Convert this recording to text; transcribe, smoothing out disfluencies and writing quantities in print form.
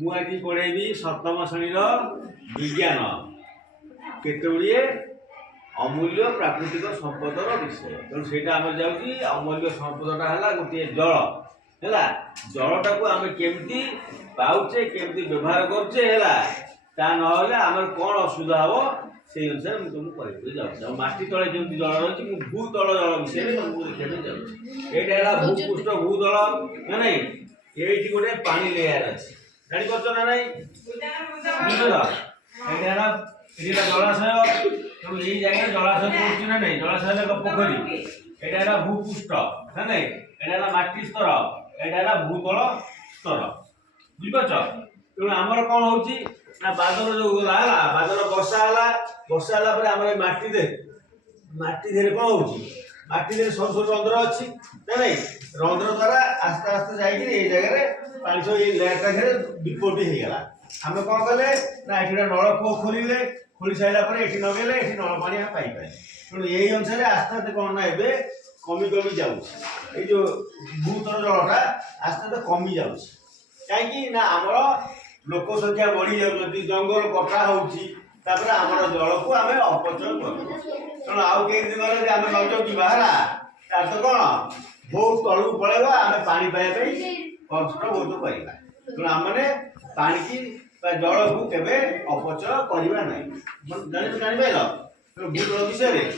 मुझे पढ़ेबी सप्तम श्रेणी विज्ञान केतोड़िए अमूल्य प्राकृतिक संपदर विषय तेणु से जाऊँगी अमूल्य संपदटा है गोटे जल है जलटा को आम केमती पाचे केमती व्यवहार करुचे है आम कौन असुविधा हम से अनुसार मुझे तुमको कहते जाऊँ मटी तले जमी जल रही भूतल जल विषय तुमको देखा जाऊँगी यहाँ भूपृष्ठ भूतल ना ये गोटे पानी लेयर अच्छी जापर ना नाई जलाशय तेणु यही जगह जलाशय पड़े ना नहीं जलाशय पोखरी यहाँ भूपृष्ठ है ना यहाँ माटी स्तर यहाँ भूतल स्तर बुझीपार तेणु आमर कौन हो बादल जो गला बादल वर्षा है आम माटी धीरे कौन हो माटी धीरे सर सर रंध्र अच्छी ना नहीं रंध्र द्वारा आस्ते आस्ते जाए जगह पानी सब ये लेयरटा घेरे विस्फोट होगा आम कौन कले ना ये नलकूप खोलिले खोली सारापर ये नगेले ये नल पानी पाइपे तेणु यही अनुसार आस्ते आस्ते कौन ना ए कमी कमी जाऊँ जो भूतल जलटा आस्ते आस्ते कमी जाऊँ कहीं आमर लोक संख्या बढ़ी जाती जंगल कटा होमर जल को आम अपचय कर तेणु आउ कई दिन गले आम लौट कि तार तो कौन बहुत तलू पलैबा आम पानी पाइबा कष्ट बहुत करवा तेणु आम मैंने पानी की जल को केवे अपचय करवा ना जान तेणु भूतल विषय